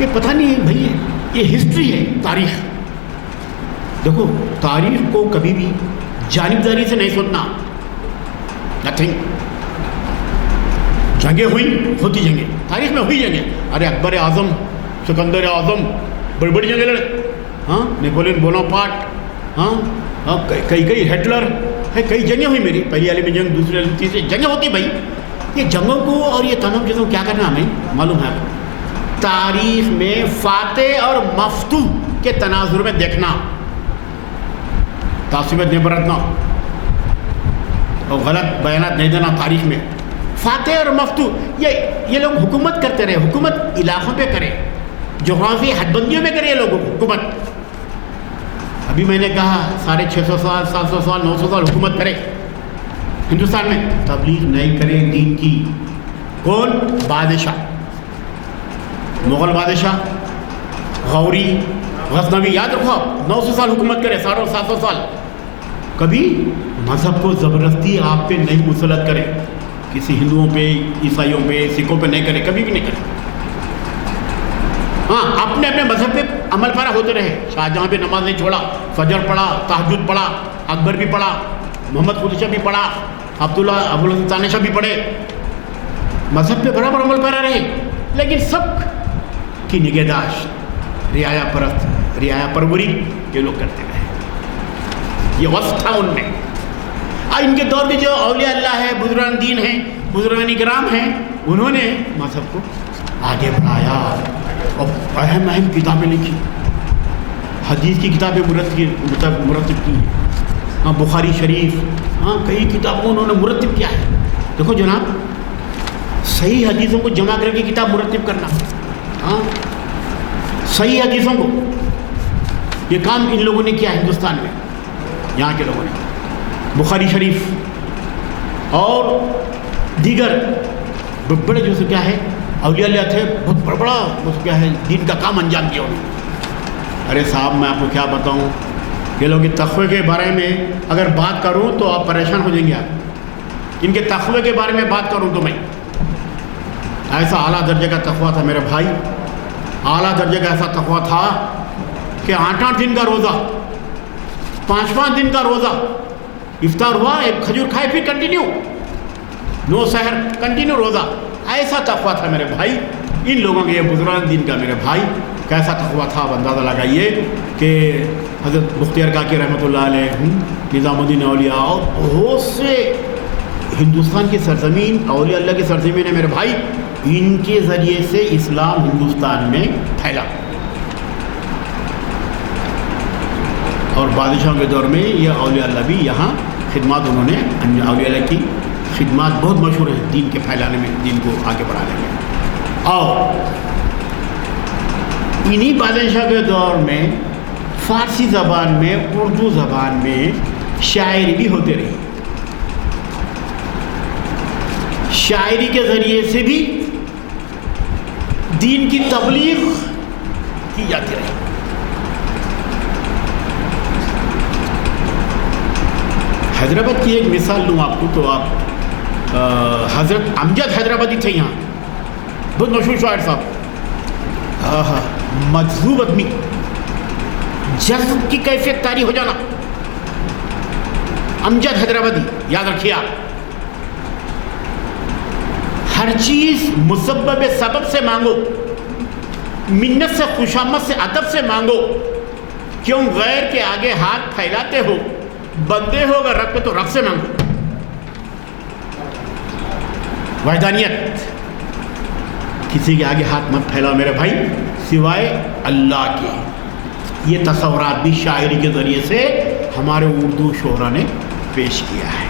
یہ پتہ نہیں ہے بھائی, یہ ہسٹری ہے تاریخ. دیکھو تاریخ کو کبھی بھی جانبداری سے نہیں سننا. نتھنگ. جنگیں ہوتی جنگیں تاریخ میں ہوئی جنگیں. ارے اکبر اعظم, سکندر اعظم بڑی بڑی جنگیں لڑے. ہاں نیپولین بوناپارٹ, ہاں کئی ہٹلر ہے, کئی جنگیں ہوئی میری. پہلی عالمی جنگ, دوسری عالمی, تیسری جنگیں ہوتی بھائی. یہ جنگوں کو اور یہ تمام چیزوں کو کیا کرنا ہمیں معلوم ہے. تاریخ میں فاتح اور مفتوح کے تناظر میں دیکھنا, تعصبات نہیں برتنا اور غلط بیانات نہیں دینا. تاریخ میں فاتح اور مفتوح یہ لوگ حکومت کرتے رہے. حکومت علاقوں پہ کرے, جغرافی حد بندیوں میں کرے یہ لوگ حکومت. ابھی میں نے کہا 650 سال 700 سال 900 سال حکومت کرے ہندوستان میں, تبلیغ نہیں کرے دین کی. کون؟ بادشاہ, مغل بادشاہ, غوری, غزنوی, یاد رکھو آپ 900 سال حکومت کرے, 700 سال. کبھی مذہب کو زبردستی آپ پہ نہیں مسلط کرے, کسی ہندوؤں پہ, عیسائیوں پہ, سکھوں پہ نہیں کرے, کبھی بھی نہیں کرے. ہاں اپنے اپنے مذہب پہ عمل پیرا ہوتے رہے. شاہجہاں پہ نماز نہیں چھوڑا, فجر پڑھا, تہجد پڑھا, اکبر بھی پڑھا, محمد قلی شاہ بھی پڑھا, ابوالحسن ثانی شاہ بھی پڑھے. مذہب پہ برابر عمل پیرا رہے, لیکن سب کی نگہداشت, رعایا پرست, رعایا پروری یہ لوگ کرتے رہے. یہ وصف تھا ان میں. ان کے دور کے جو اولیاء اللہ ہے, بزرگان دین ہیں, بزرگان کرام ہیں, انہوں نے مذہب کو آگے بڑھایا اور اہم اہم کتابیں لکھی. حدیث کی کتابیں مرتب کی ہیں. ہاں بخاری شریف, ہاں کئی کتابوں انہوں نے مرتب کیا ہے. دیکھو جناب, صحیح حدیثوں کو جمع کر کے کتاب مرتب کرنا, ہاں صحیح حدیثوں کو, یہ کام ان لوگوں نے کیا ہندوستان میں, یہاں کے لوگوں نے. بخاری شریف اور دیگر بڑے جو سے کیا ہے اولیاء اللہ تھے, بہت بڑا کیا ہے دین کا کام انجام دیا انہوں نے. ارے صاحب میں آپ کو کیا بتاؤں, یہ لوگ تقوی کے بارے میں اگر بات کروں تو آپ پریشان ہو جائیں گے. آپ ان کے تقوی کے بارے میں بات کروں تو میں ایسا اعلیٰ درجے کا تقوی تھا میرے بھائی, اعلیٰ درجے کا ایسا تقوی تھا کہ 8 دن کا روزہ, 5 دن کا روزہ, افطار ہوا, ایک کھجور کھائے, پھر کنٹینیو 9 سحر کنٹینیو روزہ. ایسا تقوی تھا میرے بھائی ان لوگوں کے, یہ بزرگان دین کا میرے بھائی کیسا تقوی تھا. اب اندازہ لگائیے کہ حضرت مختار کاکی رحمۃ اللہ علیہ, نظام الدین اولیاء اور بہت سے ہندوستان کی سرزمین, اولیاء اللہ کی سرزمین ہے میرے بھائی, ان کے ذریعے سے اسلام ہندوستان میں پھیلا. اور بادشاہوں کے دور میں یہ اولیاء اللہ بھی یہاں خدمات انہوں نے, اولیاء اللہ کی خدمات بہت مشہور ہیں دین کے پھیلانے میں, دین کو آگے بڑھانے میں. اور انہی بادشاہ کے دور میں فارسی زبان میں, اردو زبان میں شاعری بھی ہوتے رہی. شاعری کے ذریعے سے بھی دین کی تبلیغ کی جاتی رہی. حیدرآباد کی ایک مثال لوں آپ کو تو آپ, حضرت امجد حیدرآبادی تھے یہاں, بہت مشہور شاعر صاحب, مجذوب آدمی, جذب کی کیفیت طاری ہو جانا. امجد حیدرآبادی یاد رکھیے آپ, ہر چیز مسبب سبب سے مانگو, منت سے, خوشامد سے, ادب سے مانگو. کیوں غیر کے آگے ہاتھ پھیلاتے ہو, بندے ہو اگر رب پہ تو رب سے مانگو. وحدانیت, کسی کے آگے ہاتھ مت پھیلاؤ میرے بھائی سوائے اللہ کے. یہ تصورات بھی شاعری کے ذریعے سے ہمارے اردو شعراء نے پیش کیا ہے,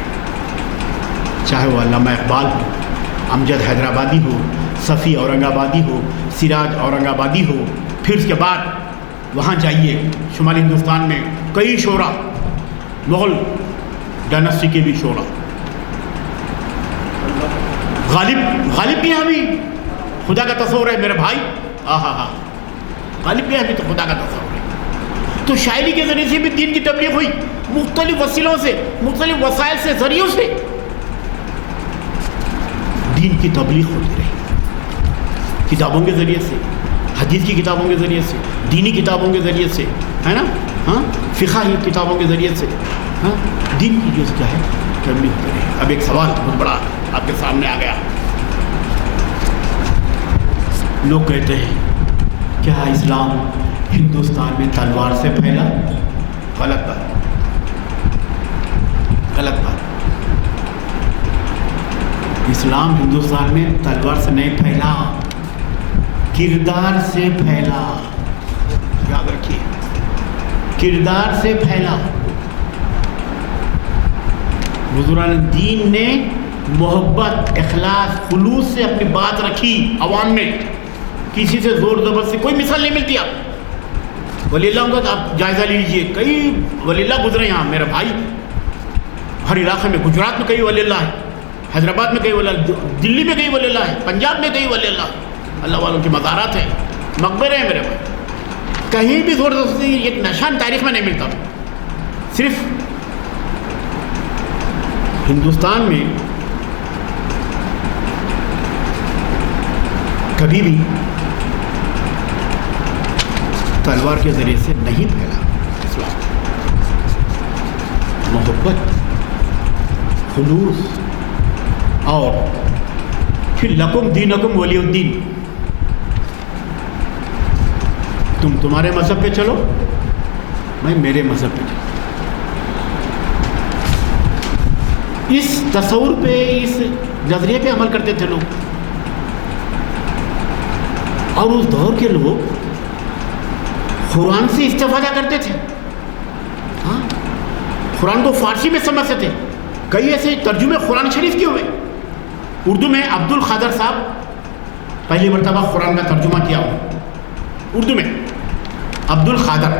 چاہے وہ علامہ اقبال ہو, امجد حیدرآبادی ہو, صفی اورنگ آبادی ہو، سراج اورنگ آبادی ہو، پھر اس کے بعد وہاں جائیے شمالی ہندوستان میں کئی شعرا، مغل ڈائناسٹی کے بھی شعرا، غالب کے یہاں بھی خدا کا تصور ہے میرے بھائی، غالب کے یہاں بھی تو خدا کا تصور ہے۔ تو شاعری کے ذریعے سے بھی دین کی تبلیغ ہوئی، مختلف وسیلوں سے، مختلف وسائل سے، ذریعوں سے دین کی تبلیغ ہوتی رہی، کتابوں کے ذریعے سے، حدیث کی کتابوں کے ذریعے سے، دینی کتابوں کے ذریعے سے، ہے نا، فقہی کتابوں کے ذریعے سے دین کی جو کیا ہے تبلیغ ہوتی رہی۔ اب ایک سوال بہت بڑا آپ کے سامنے آ گیا، لوگ کہتے ہیں کیا اسلام ہندوستان میں تلوار سے پھیلا؟ غلط بات، غلط بات۔ اسلام ہندوستان میں تلوار سے نہیں پھیلا، کردار سے پھیلا، یاد رکھیے، کردار سے پھیلا۔ بزرگان دین نے محبت، اخلاص، خلوص سے اپنی بات رکھی عوام میں، کسی سے زور زبردستی کوئی مثال نہیں ملتی۔ آپ ولی اللہ کا آپ جائزہ لیجئے، کئی ولی اللہ گزرے یہاں میرے بھائی، ہر علاقے میں، گجرات میں کئی ولی اللہ ہے، حیدرآباد میں کئی ولی اللہ، دلی میں کئی ولی اللہ ہے، پنجاب میں کئی ولی اللہ والوں کے مزارات ہیں، مقبرے ہیں میرے بھائی، کہیں بھی زور زبردستی ایک نشان تاریخ میں نہیں ملتا۔ صرف ہندوستان میں کبھی بھی تلوار کے ذریعے سے نہیں پھیلا اسلام، محبت، خلوص، اور پھر لکم دینکم ولی الدین، تم تمہارے مذہب پہ چلو، میں میرے مذہب پہ چلو۔ اس تصور پہ، اس نظریے پہ عمل کرتے تھے لوگ، اور اس دور کے لوگ قرآن سے استفادہ کرتے تھے، قرآن کو فارسی میں سمجھتے تھے، کئی ایسے ترجمے قرآن شریف کے ہوئے۔ اردو میں عبد القادر صاحب پہلی مرتبہ قرآن کا ترجمہ کیا ہوا اردو میں، عبد القادر،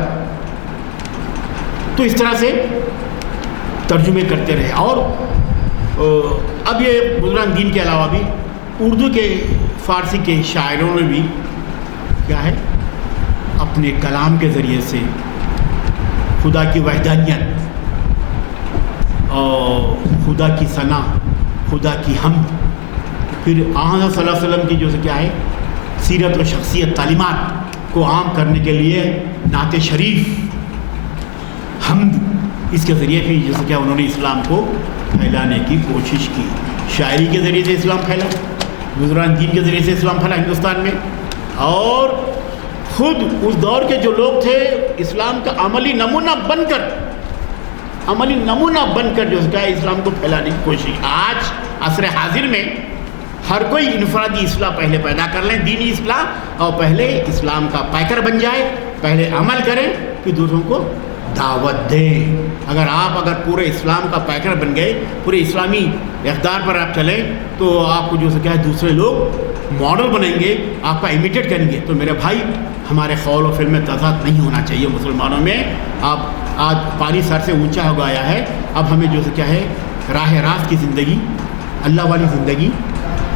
تو اس طرح سے ترجمے کرتے رہے۔ اور اب یہ بزرگان دین کے علاوہ بھی اردو کے، فارسی کے شاعروں نے بھی کیا ہے اپنے کلام کے ذریعے سے خدا کی وحدانیت اور خدا کی ثنا، خدا کی حمد، پھر آن صلی اللہ علیہ وسلم کی جو کیا ہے سیرت و شخصیت، تعلیمات کو عام کرنے کے لیے نعت شریف، حمد، اس کے ذریعے بھی جیسے کہ انہوں نے اسلام کو پھیلانے کی کوشش کی۔ شاعری کے ذریعے سے اسلام پھیلا، بزرگان دین کے ذریعے سے اسلام پھیلا ہندوستان میں، اور خود اس دور کے جو لوگ تھے اسلام کا عملی نمونہ بن کر جو ہے اسلام کو پھیلانے کی کوشش۔ آج عصر حاضر میں ہر کوئی انفرادی اصلاح پہلے پیدا کر لیں، دینی اصلاح، اور پہلے اسلام کا پیکر بن جائے، پہلے عمل کریں، پھر دوسروں کو دعوت دیں۔ اگر پورے اسلام کا پیکر بن گئے، پورے اسلامی اقدار پر آپ چلیں، تو آپ کو جو کیا ہے دوسرے لوگ ماڈل بنیں گے، آپ کا امیٹیٹ کریں گے۔ تو میرے بھائی، ہمارے قول و فعل میں تضاد نہیں ہونا چاہیے مسلمانوں میں۔ آج پانی سر سے اونچا ہو گیا ہے، اب ہمیں جو کیا ہے راہ راست کی زندگی، اللہ والی زندگی،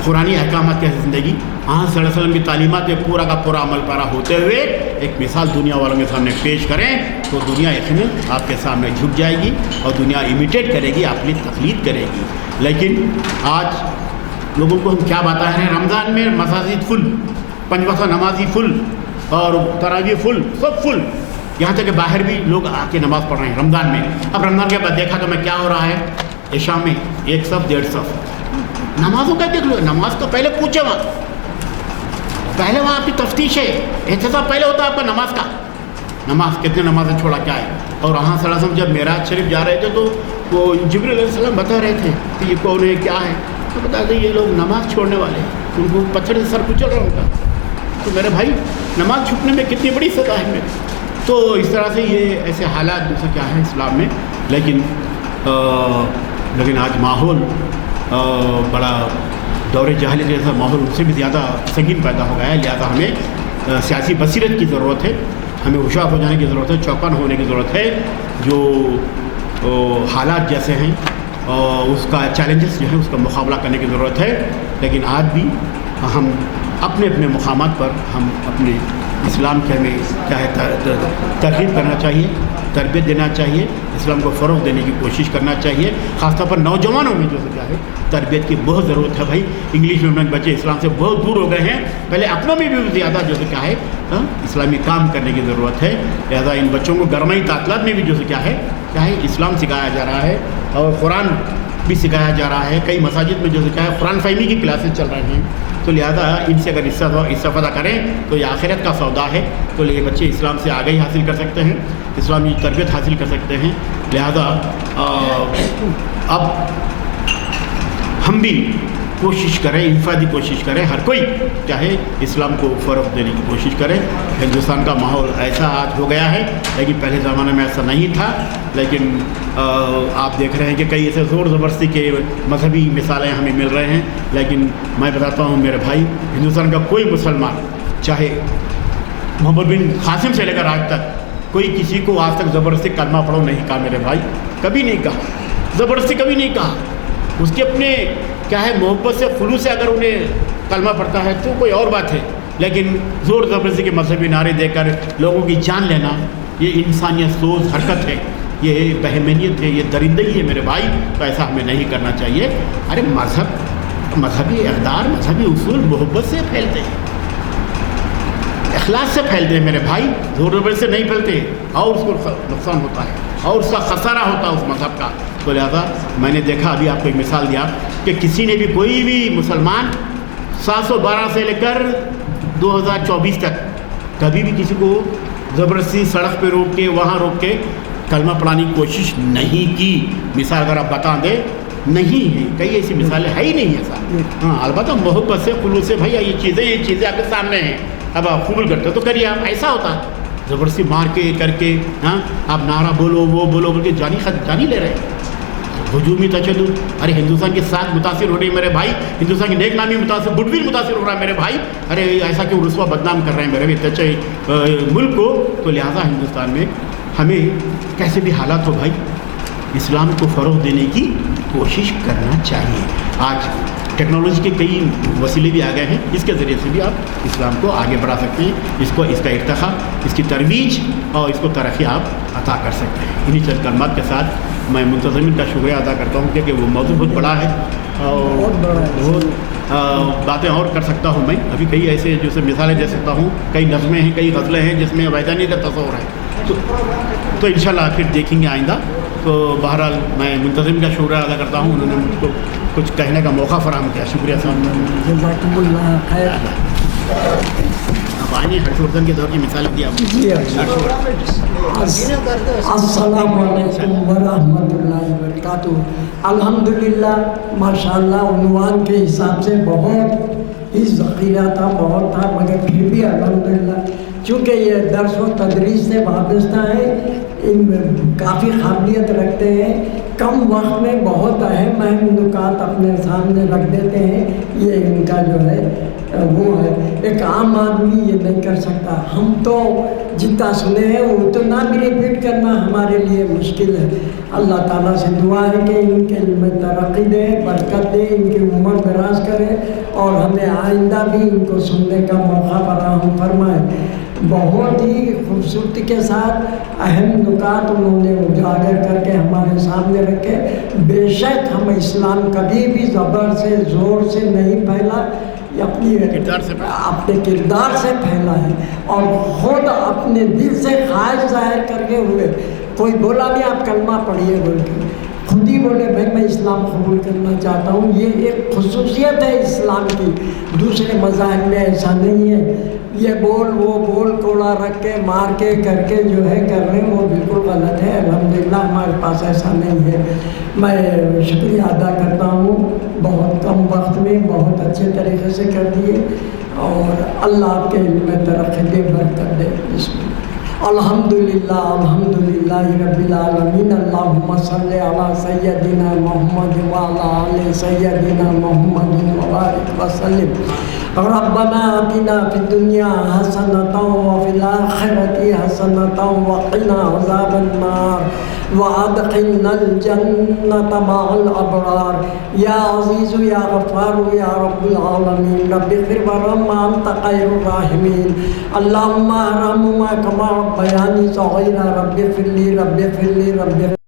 قرآنی احکامات کی زندگی، صلی اللہ علیہ وسلم کی تعلیمات میں پورا کا پورا عمل پیرا ہوتے ہوئے ایک مثال دنیا والوں کے سامنے پیش کریں، تو دنیا یقیناً آپ کے سامنے جھک جائے گی اور دنیا امیٹیٹ کرے گی، اپنی تقلید کرے گی۔ لیکن آج لوگوں کو ہم کیا بتا رہے ہیں، رمضان میں مساجد فل، 5 وقت نمازی فل، اور تراویح فل، سب فل، یہاں تک کہ باہر بھی لوگ آ کے نماز پڑھ رہے ہیں رمضان میں۔ اب رمضان کے بعد دیکھا تو میں کیا ہو رہا ہے، عشاء میں 1 صف 1.5 صف نمازوں کا دیکھ لو۔ نماز تو پہلے پوچھے وہاں، پہلے وہاں آپ کی تفتیش ہے، احتساب پہلے ہوتا ہے آپ کا نماز کا، نماز کتنے نمازیں چھوڑا کیا ہے۔ اور صلی اللہ علیہ وسلم جب معراج شریف جا رہے تھے تو وہ جبریل علیہ السلام بتا رہے تھے کہ یہ کون ہے، کیا ہے، تو بتا دیں یہ لوگ نماز چھوڑنے والے ہیں، ان کو پتھر سے سر کچل رہا ان کا۔ تو میرے بھائی، نماز چھوٹنے میں کتنی بڑی سزا ہے میرے۔ تو اس طرح سے یہ ایسے حالات جیسے کیا ہے اسلام میں، لیکن آج ماحول بڑا دور جاہلیت جیسا ماحول اس سے بھی زیادہ سنگین پیدا ہو گیا ہے، لہٰذا ہمیں سیاسی بصیرت کی ضرورت ہے، ہمیں ہوشیار ہو جانے کی ضرورت ہے، چوکن ہونے کی ضرورت ہے. جو حالات جیسے ہیں اس کا چیلنجز جو ہے اس کا مقابلہ کرنے کی ضرورت ہے. لیکن آج بھی ہم اپنے اپنے مقامات پر ہم اپنے اسلام کے ہمیں کیا ہے ترغیب کرنا چاہیے، تربیت دینا چاہیے، اسلام کو فروغ دینے کی کوشش کرنا چاہیے. خاص طور پر نوجوانوں میں جو کیا ہے تربیت کی بہت ضرورت ہے. بھائی انگلش میڈیم کے بچے اسلام سے بہت دور ہو گئے ہیں، پہلے اپنوں میں بھی زیادہ جو کیا ہے اسلامی کام کرنے کی ضرورت ہے. لہٰذا ان بچوں کو گرمائی تعطیلات میں بھی جو کیا ہے اسلام سکھایا جا رہا ہے اور قرآن بھی سکھایا جا رہا ہے. کئی مساجد میں جو کیا ہے قرآن فہمی کی کلاسز چل رہے ہیں. تو لہٰذا ان سے اگر استفادہ کریں تو یہ آخرت کا سودا ہے. تو یہ بچے اسلام سے آگاہی حاصل کر سکتے ہیں، اسلامی تربیت حاصل کر سکتے ہیں. لہذا اب ہم بھی کوشش کریں، انفرادی کوشش کریں، ہر کوئی چاہے اسلام کو فروغ دینے کی کوشش کرے. ہندوستان کا ماحول ایسا آج ہو گیا ہے، لیکن پہلے زمانے میں ایسا نہیں تھا. لیکن آپ دیکھ رہے ہیں کہ کئی ایسے زور زبردستی کے مذہبی مثالیں ہمیں مل رہے ہیں. لیکن میں بتاتا ہوں میرے بھائی، ہندوستان کا کوئی مسلمان چاہے محمد بن قاسم سے لے کر آج تک کوئی کسی کو آج تک زبردستی کلمہ پڑھو نہیں کہا میرے بھائی، کبھی نہیں کہا، زبردستی کبھی نہیں کہا. اس کے اپنے کیا ہے محبت سے خلوص سے اگر انہیں کلمہ پڑھتا ہے تو کوئی اور بات ہے. لیکن زور زبردستی کے مذہبی نعرے دے کر لوگوں کی جان لینا یہ انسانیت سوز حرکت ہے، یہ بہیمانیت ہے، یہ درندگی ہے میرے بھائی. تو ایسا ہمیں نہیں کرنا چاہیے. ارے مذہبی اقدار، مذہبی اصول محبت سے پھیلتے ہیں، اخلاص سے پھیلتے ہیں میرے بھائی، زور زبردستی سے نہیں پھیلتے اور اس کو نقصان ہوتا ہے اور اس کا خسارہ ہوتا ہے اس مذہب کا. تو لہٰذا میں نے دیکھا، ابھی آپ کو ایک مثال دیا کہ کسی نے بھی کوئی بھی مسلمان 712 سے لے کر 2024 تک کبھی بھی کسی کو زبردستی سڑک پہ روک کے وہاں روک کے کلمہ پڑھانے کی کوشش نہیں کی. مثال اگر آپ بتا دیں نہیں ہے، کئی ایسی مثالیں ہے ہی نہیں ایسا. ہاں البتہ محبت سے خلوص سے بھائی یہ چیزیں آپ کے سامنے ہیں، اب آپ قبول کرتے ہو تو کریے. آپ ایسا ہوتا زبردستی مار کے کر کے آپ نعرہ بولو وہ بولو بول کے جانی لے رہے ہیں. ہجومی تشدد، ارے ہندوستان کے ساتھ متاثر ہو رہی ہے میرے بھائی، ہندوستان کی نیک نامی متاثر، گڈ ول متاثر ہو رہا ہے میرے بھائی. ارے ایسا کیوں رسوا بدنام کر رہے ہیں میرے اتنے اچھے ملک کو. تو لہٰذا ہندوستان میں ہمیں کیسے بھی حالات ہو بھائی اسلام کو فروغ دینے کی کوشش کرنا چاہیے. آج ٹیکنالوجی کے کئی وسیلے بھی آ گئے ہیں، اس کے ذریعے سے بھی آپ اسلام کو آگے بڑھا سکتے ہیں، اس کا ارتقاء، اس کی ترویج اور اس کو ترقی آپ عطا کر سکتے ہیں. انہی چند کلمات کے ساتھ میں منتظمین کا شکریہ ادا کرتا ہوں کہ وہ موضوع بہت بڑا ہے اور بہت باتیں اور کر سکتا ہوں میں. ابھی کئی ایسے جیسے مثالیں دے سکتا ہوں، کئی نظمیں ہیں، کئی غزلیں ہیں جس میں وحدانی کا تصور ہے. تو انشاءاللہ پھر دیکھیں گے آئندہ. تو بہرحال میں منتظم کا شکریہ ادا کرتا ہوں، انہوں نے مجھ کو کچھ کہنے کا موقع فراہم کیا. شکریہ صاحب. جزاکم اللہ خیر. آپ آئیں ہرشوردھن کے دور کی مثال دیا. السلام علیکم ورحمۃ اللہ وبرکاتہ. الحمدللہ ماشاء اللہ عنوان کے حساب سے بہت ہی ذخیرہ تھا، بہت تھا، مگر پھر بھی الحمدللہ چونکہ یہ درس و تدریس سے وابستہ ہے، ان میں کافی قابلیت رکھتے ہیں، کم وقت میں بہت اہم نکات اپنے سامنے رکھ دیتے ہیں. یہ ان کا جو ہے وہ ہے، ایک عام آدمی یہ نہیں کر سکتا. ہم تو جتنا سنے ہیں اتنا بھی ریپیٹ کرنا ہمارے لیے مشکل ہے. اللہ تعالیٰ سے دعا ہے کہ ان کے علم میں ترقی دے، برکت دے، ان کی عمر دراز کرے اور ہمیں آئندہ بھی ان کو سننے کا موقع فراہم فرمائے. بہت ہی خوبصورتی کے ساتھ اہم نکات انہوں نے اجاگر کر کے ہمارے سامنے رکھے. بے شک ہم اسلام کبھی بھی زبر سے زور سے نہیں پھیلا، اپنے کردار سے پھیلا ہے اور خود اپنے دل سے خواہش ظاہر کر کے ہوئے. کوئی بولا بھی آپ کلمہ پڑھیے بول کے، خود ہی بولے بھائی میں اسلام قبول کرنا چاہتا ہوں. یہ ایک خصوصیت ہے اسلام کی، دوسرے مذاہب میں ایسا نہیں ہے. یہ بول وہ بول کوڑا رکھ کے مار کے کر کے جو ہے کر رہے ہیں وہ بالکل غلط ہے. الحمدللہ ہمارے پاس ایسا نہیں ہے. میں شکریہ ادا کرتا ہوں، بہت کم وقت میں بہت اچھے طریقے سے کر دیے اور اللہ آپ کے علم میں ترقی دے، برکت دے. الحمدللہ الحمدللہ رب العالمین. اللہم صلی علی سیدنا محمد وعلی آل سیدنا محمد وبارک وسلم. ربنا آتنا في الدنيا حسنة وفي الآخرة حسنة وقنا عذاب النار وأدخلنا الجنة مع الأبرار. يا عزيز يا غفار يا رب العالمين. رب اغفر وارحم أنت خير الراحمين. اللهم ارحمهما كما ربياني صغيرا. رب اغفر لي رب اغفر لي رب اغفر لي.